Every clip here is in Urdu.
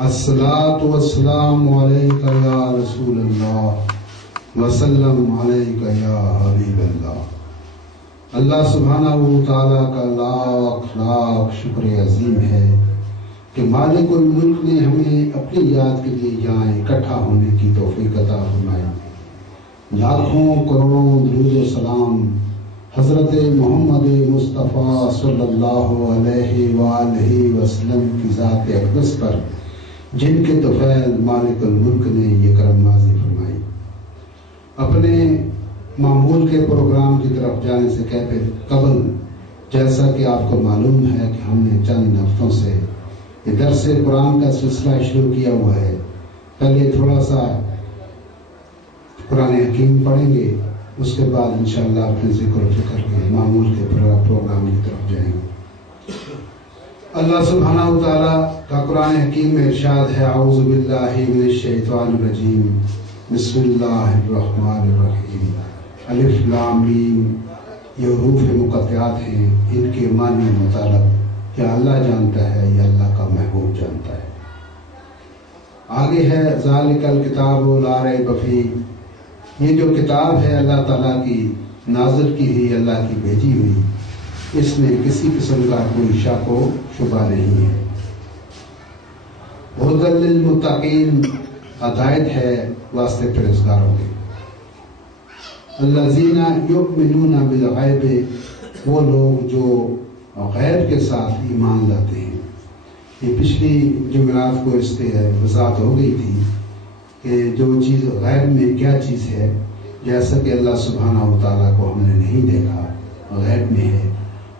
الصلاۃ والسلام علیک یا رسول اللہ وسلم علیک یا حبیب اللہ۔ اللہ سبحانہ و تعالیٰ کا لاکھ لاکھ شکر عظیم ہے کہ مالک الملک نے ہمیں اپنی یاد کے لیے یہاں اکٹھا ہونے کی توفیق عطا فرمائی۔ لاکھوں کروڑوں درود و سلام حضرت محمد مصطفیٰ صلی اللہ علیہ وآلہ وسلم کی ذات اقدس پر، جن کے طفیل مالک الملک نے یہ کرم نازل فرمائی۔ اپنے معمول کے پروگرام کی طرف جانے سے قبل جیسا کہ آپ کو معلوم ہے کہ ہم نے چند ہفتوں سے یہ درس قرآن کا سلسلہ شروع کیا ہوا ہے۔ پہلے تھوڑا سا قرآن حکیم پڑھیں گے، اس کے بعد انشاءاللہ اپنے ذکر و فکر کے معمول کے پروگرام کی طرف جائیں گے۔ اللہ سبحانہ و تعالیٰ کا قرآن حکیم میں ارشاد ہے، اعوذ باللہ من الشیطان الرجیم، بسم اللہ الرحمن الرحیم، الف لام میم۔ یہ حروف مقطعات ہیں، ان کے معنی مطابق کیا اللہ جانتا ہے یا اللہ کا محبوب جانتا ہے۔ آگے ہے ذالک الکتاب لا ریب فیہ، یہ جو کتاب ہے اللہ تعالیٰ کی نازل کی ہوئی، اللہ کی بھیجی ہوئی، اس میں کسی قسم کا کوئی شک و شبہ نہیں ہے۔ ھدی للمتقین، ہدایت ہے واسطے پرہیزگاروں کے۔ الذین یؤمنون بالغیب، وہ لوگ جو غیب کے ساتھ ایمان لاتے ہیں۔ یہ پچھلی جمعرات کو اس سے وضاحت ہو گئی تھی کہ جو چیز غیب میں کیا چیز ہے، جیسا کہ اللہ سبحانہ و تعالیٰ کو ہم نے نہیں دیکھا، غیب میں ہے۔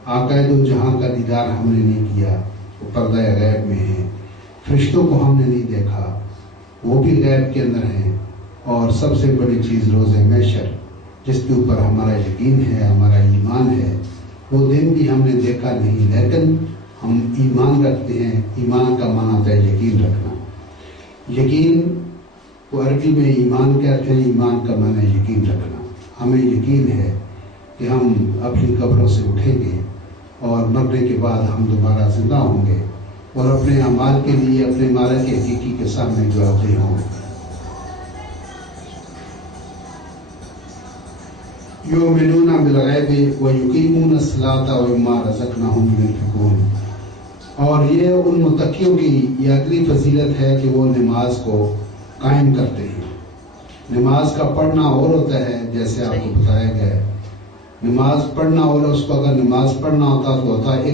آقائے دو جہاں کا دیدار ہم نے نہیں کیا، وہ پردہ غیب میں ہے۔ فرشتوں کو ہم نے نہیں دیکھا، وہ بھی غیب کے اندر ہیں۔ اور سب سے بڑی چیز روز محشر، جس کے اوپر ہمارا یقین ہے، ہمارا ایمان ہے، وہ دن بھی ہم نے دیکھا نہیں، لیکن ہم ایمان رکھتے ہیں۔ ایمان کا معنی ہوتا ہے یقین رکھنا۔ یقین کو عربی میں ایمان کہتے ہیں، ایمان کا معنی یقین رکھنا۔ ہمیں یقین ہے کہ ہم اپنی قبروں سے اٹھیں گے اور مرنے کے بعد ہم دوبارہ زندہ ہوں گے اور اپنے اعمال کے لیے اپنے مالک حقیقی کے سامنے جوابدہ ہوں گے۔ یؤمنون بالغیب ویقیمون الصلاۃ ومما رزقناہم ينفقون، اور یہ ان متقیوں کی یہ اگلی فضیلت ہے کہ وہ نماز کو قائم کرتے ہیں۔ نماز کا پڑھنا اور ہوتا ہے، جیسے آپ کو بتایا گیا ہے، نماز پڑھنا اور اس کو اگر نماز پڑھنا ہوتا تو ہوتا ہے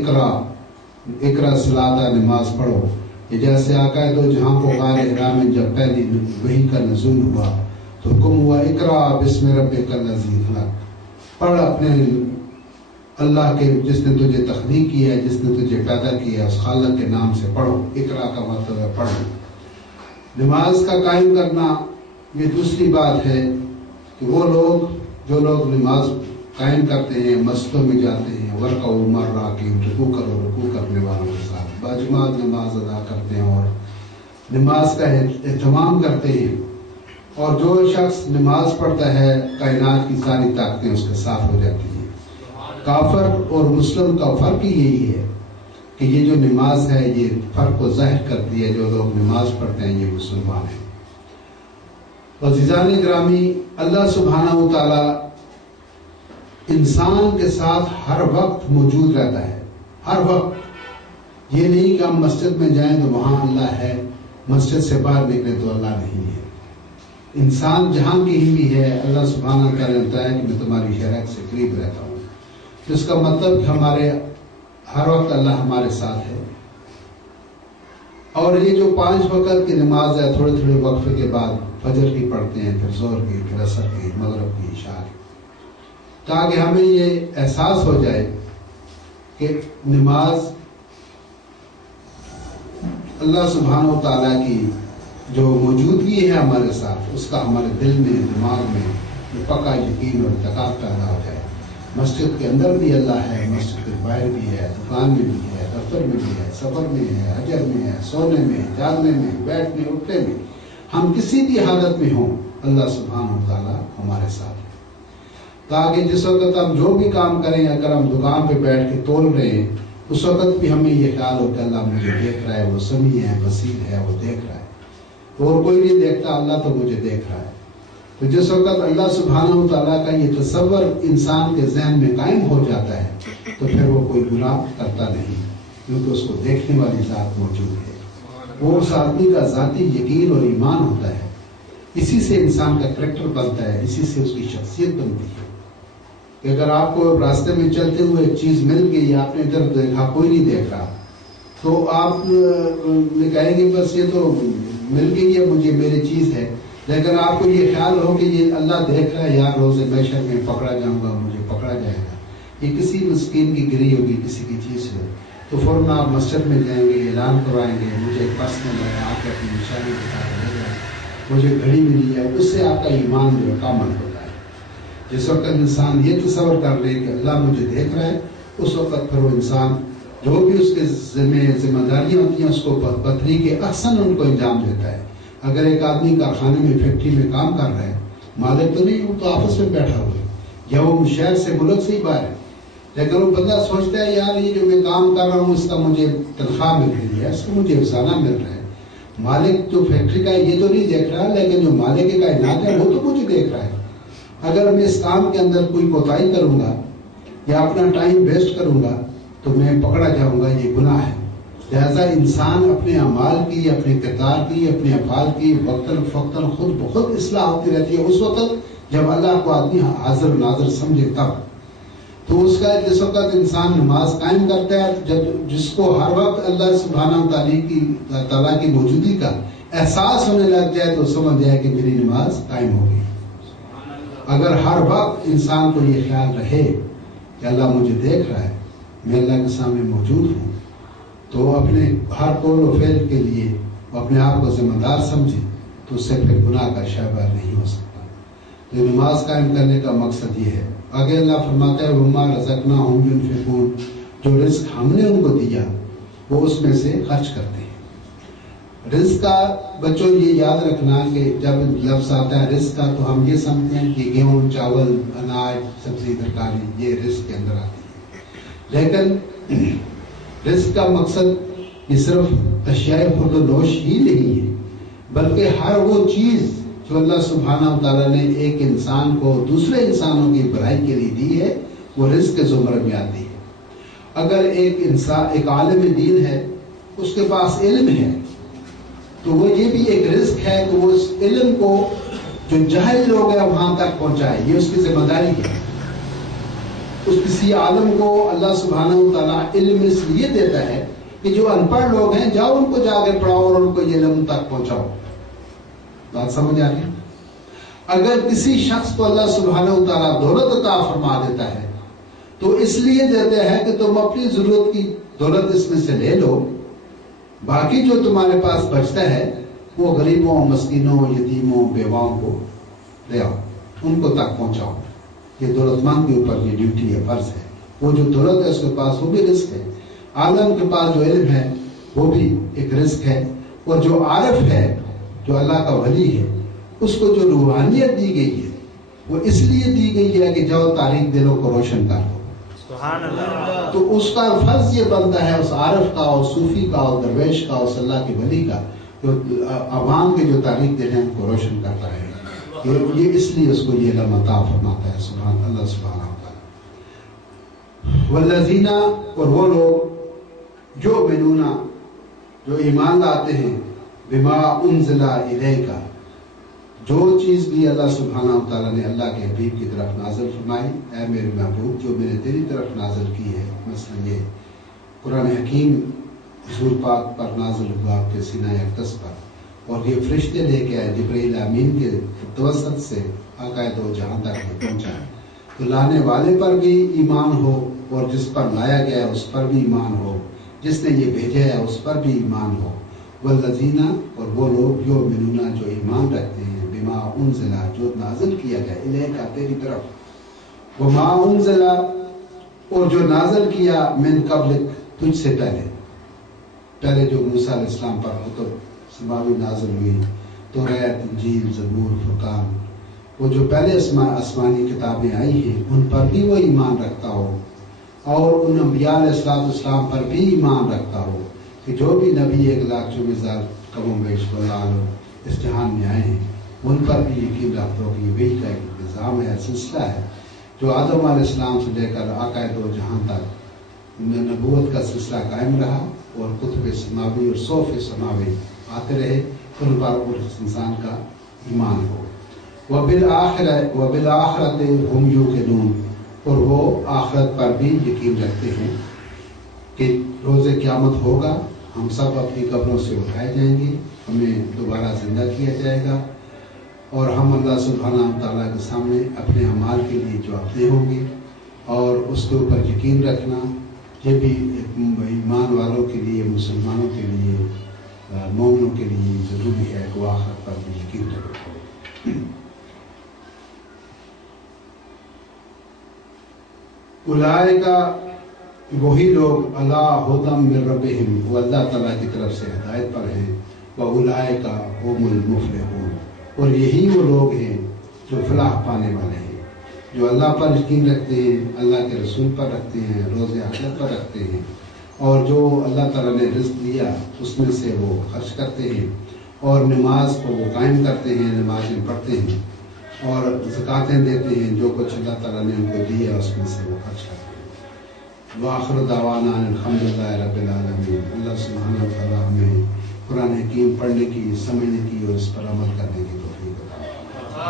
اقرا صلاۃ، نماز پڑھو۔ یہ جیسے آقائے دو جہاں کو غار حرا میں جب پہلی وحی کا نزول ہوا تو حکم ہوا اقرا بسم ربک الذی خلق، پڑھ اپنے اللہ کے جس نے تجھے تخلیق کیا ہے، جس نے تجھے پیدا کیا ہے، اس خالق کے نام سے پڑھو۔ اقرا کا مطلب ہے پڑھو۔ نماز کا قائم کرنا یہ دوسری بات ہے کہ وہ لوگ جو لوگ نماز قائم کرتے ہیں، مسجدوں میں جاتے ہیں، ورکعوا مع الراکعین، رکوع کرو، رکوع کرنے والوں کے ساتھ باجماعت نماز ادا کرتے ہیں اور نماز کا اہتمام کرتے ہیں۔ اور جو شخص نماز پڑھتا ہے، کائنات کی ساری طاقتیں اس کے ساتھ ہو جاتی ہیں۔ کافر اور مسلم کا فرق ہی یہی ہے کہ یہ جو نماز ہے یہ فرق کو ظاہر کرتی ہے۔ جو لوگ نماز پڑھتے ہیں یہ مسلمان ہیں۔ عزیزان گرامی، اللہ سبحانہ و تعالیٰ انسان کے ساتھ ہر وقت موجود رہتا ہے، ہر وقت۔ یہ نہیں کہ ہم مسجد میں جائیں تو وہاں اللہ ہے، مسجد سے باہر نکلے تو اللہ نہیں ہے۔ انسان جہاں کہیں بھی ہے، اللہ سبحانہ و تعالیٰ کہتا ہے کہ میں تمہاری شریعت سے قریب رہتا ہوں۔ جس کا مطلب کہ ہمارے ہر وقت اللہ ہمارے ساتھ ہے۔ اور یہ جو 5 وقت کی نماز ہے، تھوڑے تھوڑے وقفے کے بعد فجر کی پڑھتے ہیں، پھر ظہر کی، پھر عصر کی، مغرب کی، عشاء کی، تاکہ ہمیں یہ احساس ہو جائے کہ نماز اللہ سبحانہ و تعالیٰ کی جو موجودگی ہے ہمارے ساتھ، اس کا ہمارے دل میں، دماغ میں پکا یقین اور اعتقاد پیدا ہو جائے۔ مسجد کے اندر بھی اللہ ہے، مسجد کے باہر بھی ہے، دکان میں بھی ہے، دفتر میں بھی ہے، سفر میں ہے، حجر میں ہے، سونے میں، جاگنے میں، بیٹھنے اٹھنے میں، ہم کسی بھی حالت میں ہوں، اللہ سبحانہ و تعالیٰ ہمارے ساتھ ہے۔ تاکہ جس وقت ہم جو بھی کام کریں، اگر ہم دکان پہ بیٹھ کے تول رہے ہیں اس وقت بھی ہمیں یہ خیال ہو کہ اللہ مجھے دیکھ رہا ہے، وہ سمیع ہے، بصیر ہے، وہ دیکھ رہا ہے، اور کوئی نہیں دیکھتا، اللہ تو مجھے دیکھ رہا ہے۔ تو جس وقت اللہ سبحانہ و تعالیٰ کا یہ تصور انسان کے ذہن میں قائم ہو جاتا ہے تو پھر وہ کوئی گناہ کرتا نہیں، کیونکہ اس کو دیکھنے والی ذات موجود ہے۔ وہ اس آدمی کا ذاتی یقین اور ایمان ہوتا ہے، اسی سے انسان کا کریکٹر بنتا ہے، اسی سے اس کی شخصیت بنتی ہے۔ کہ اگر آپ کو راستے میں چلتے ہوئے ایک چیز مل گئی، آپ نے ادھر دیکھا، کوئی نہیں دیکھ رہا، تو آپ کہیں گے بس یہ تو مل گئی ہے مجھے، میری چیز ہے۔ لیکن آپ کو یہ خیال ہو کہ یہ اللہ دیکھ رہا ہے، یار روز محشر میں پکڑا جاؤں گا، مجھے پکڑا جائے گا، یہ کسی مسکین کی گری ہوگی، کسی کی چیز ہے، تو فوراً آپ مسجد میں جائیں گے، اعلان کروائیں گے، مجھے ایک پرس ملا ہے، آپ اپنی نشانی دکھا رہے ہیں، مجھے گھڑی ملی ہے۔ اس سے آپ کا ایمان جو ہے کامل ہوتا ہے۔ جس وقت انسان یہ تصور کر لے کہ اللہ مجھے دیکھ رہا ہے، اس وقت پھر وہ انسان جو بھی اس کے ذمہ داریاں ہوتی ہیں اس کو بطریق احسن ان کو انجام دیتا ہے۔ اگر ایک آدمی کارخانے میں، فیکٹری میں کام کر رہا ہے، مالک تو نہیں، وہ تو آفس میں بیٹھا ہوا ہے، یا وہ شہر سے، ملک سے ہی باہر ہے، لیکن وہ بندہ سوچتا ہے یار یہ جو میں کام کر رہا ہوں اس کا مجھے تنخواہ مل رہی ہے، اس کو مجھے افسانہ مل رہا ہے۔ مالک جو فیکٹری کا ہے یہ تو نہیں دیکھ رہا، لیکن جو مالک کائنات ہے وہ تو مجھے دیکھ رہا ہے۔ اگر میں اس کام کے اندر کوئی کوتاہی کروں گا یا اپنا ٹائم ویسٹ کروں گا تو میں پکڑا جاؤں گا، یہ گناہ ہے۔ لہذا انسان اپنے اعمال کی، اپنے کردار کی، اپنے افعال کی وقتاً فوقتاً خود بخود اصلاح ہوتی رہتی ہے، اس وقت جب اللہ کو آدمی حاضر ناظر سمجھے تب۔ تو اس کا جس وقت انسان نماز قائم کرتا ہے، جب جس کو ہر وقت اللہ سبحانہ تعالیٰ کی موجودگی کا احساس ہونے لگ جائے تو سمجھ جائے کہ میری نماز قائم ہو گئی۔ اگر ہر وقت انسان کو یہ خیال رہے کہ اللہ مجھے دیکھ رہا ہے، میں اللہ کے سامنے موجود ہوں، تو اپنے ہر قول و فعل کے لیے اپنے آپ کو ذمہ دار سمجھے تو اس سے پھر گناہ کا شائبہ نہیں ہو سکتا۔ تو نماز قائم کرنے کا مقصد یہ ہے۔ آگے اللہ فرماتا ہے وَمَا رَزَقْنَاهُمْ يُنْفِقُونَ، جو رزق ہم نے ان کو دیا وہ اس میں سے خرچ کرتے ہیں۔ رزق کا بچوں یہ یاد رکھنا کہ جب لفظ آتا ہے رزق کا تو ہم یہ سمجھتے ہیں کہ گیہوں، چاول، اناج، سبزی، ترکاری یہ رزق کے اندر آتی ہے، لیکن رزق کا مقصد یہ صرف اشیاء خورد و نوش ہی نہیں ہے، بلکہ ہر وہ چیز جو اللہ سبحانہ و تعالیٰ نے ایک انسان کو دوسرے انسانوں کی بھلائی کے لیے دی ہے وہ رزق کے زمرے میں آتی ہے۔ اگر ایک انسان، ایک عالم دین ہے، اس کے پاس علم ہے تو وہ یہ بھی ایک رزق ہے کہ وہ اس علم کو جو جاہل لوگ ہیں وہاں تک پہنچائے، یہ اس کی ذمہ داری ہے۔ اس کسی عالم کو اللہ سبحانہ و تعالیٰ علم اس لیے دیتا ہے کہ جو ان پڑھ لوگ ہیں جاؤ ان کو جا کے پڑھاؤ اور ان کو یہ علم تک پہنچاؤ۔ بات سمجھ آ رہی؟ اگر کسی شخص کو اللہ سبحانہ و تعالیٰ دولت عطا فرما دیتا ہے تو اس لیے دیتے ہیں کہ تم اپنی ضرورت کی دولت اس میں سے لے لو، باقی جو تمہارے پاس بچتا ہے وہ غریبوں، مسکینوں، یتیموں، بیواؤں کو لے آؤ، ان کو تک پہنچاؤ۔ یہ دولت مند کے اوپر یہ ڈیوٹی ہے، فرض ہے۔ وہ جو دولت ہے اس کے پاس وہ بھی رزق ہے، عالم کے پاس جو علم ہے وہ بھی ایک رزق ہے، اور جو عارف ہے، جو اللہ کا ولی ہے، اس کو جو روحانیت دی گئی ہے وہ اس لیے دی گئی ہے کہ جاؤ تاریک دلوں کو روشن کر دو۔ سبحان اللہ۔ تو اس کا فرض یہ بنتا ہے اس عارف کا اور صوفی کا اور درویش کا، اس اللہ کے ولی کا، جو عوام کے جو تاریک دل ہیں ان کو روشن کرتا ہے، یہ اس لیے اس کو یہ علم عطا فرماتا ہے سبحان اللہ سبحانہ وتعالی۔ والذین، اور وہ لوگ جو منونا، جو ایمان لاتے ہیں، بما انزل الیک، جو چیز بھی اللہ سبحانہ و تعالیٰ نے اللہ کے حبیب کی طرف نازل فرمائی، اے میرے محبوب جو میں نے تیری طرف نازل کی ہے، مثلا یہ قرآن حکیم حضور پاک پر نازل ہوا آپ کے سینہ اقدس پر، اور یہ فرشتے لے کے آئے جبرائیل امین کے توسط سے آقائے دو جہاں تک پہنچا ہے، تو لانے والے پر بھی ایمان ہو اور جس پر لایا گیا ہے اس پر بھی ایمان ہو، جس نے یہ بھیجا ہے اس پر بھی ایمان ہو۔ والذین، اور وہ لوگ جو منونا، جو ایمان رکھتے ہیں، بما انزل، جو نازل کیا گیا، الیک، تیری طرف، وما انزل، اور جو نازل کیا، من قبل، تجھ سے پہلے جو موسیٰ علیہ السلام پر کتب سماوی نازل ہوئی، توریت، انجیل، زبور، فرقان، وہ جو پہلے آسمانی کتابیں آئی ہیں ان پر بھی وہ ایمان رکھتا ہو، اور ان انبیاء علیہ السلام پر بھی ایمان رکھتا ہو کہ جو بھی نبی 1,24,000 کم و بیش اس جہان میں آئے ہیں ان پر بھی یقین رکھتا ہو کہ یہ وہی کا ایک نظام ہے، سلسلہ ہے جو آدم علیہ السلام سے لے کر آقائے دو جہاں تک نبوت کا سلسلہ قائم رہا اور کتب سماوی اور صحف سماوی آتے رہے، ان پر اس انسان کا ایمان ہو۔ وبالآخرت ہم یوقنون، اور وہ آخرت پر بھی یقین رکھتے ہیں کہ روز قیامت ہوگا، ہم سب اپنی قبروں سے اٹھائے جائیں گے، ہمیں دوبارہ زندہ کیا جائے گا اور ہم اللہ سبحانہ تعالیٰ کے سامنے اپنے اعمال کے لیے جوابدہ ہوں گے۔ اور اس کے اوپر یقین رکھنا یہ بھی ایمان والوں کے لیے، مسلمانوں کے لیے، مومنوں کے لیے ضروری ہے کہ وہ آخرت پر بھی یقین رکھیں۔ اولئک، وہی لوگ اللہ ہدی من ربہم، وہ اللہ تعالیٰ کی طرف سے ہدایت پر ہیں، واولئک هم المفلحون، اور یہی وہ لوگ ہیں جو فلاح پانے والے ہیں، جو اللہ پر یقین رکھتے ہیں، اللہ کے رسول پر رکھتے ہیں، روز آخرت پر رکھتے ہیں، اور جو اللہ تعالیٰ نے رزق دیا اس میں سے وہ خرچ کرتے ہیں، اور نماز کو وہ قائم کرتے ہیں، نمازیں پڑھتے ہیں، اور زکاتیں دیتے ہیں، جو کچھ اللہ تعالیٰ نے ان کو دیا اس میں سے وہ خرچ کرتے ہیں۔ وآخر دعوانا الحمدللہ رب العالمین۔ اللہ سبحانہ و تعالیٰ ہمیں قرآن حکیم پڑھنے کی، سمجھنے کی اور اس پر عمل کرنے کی توفیق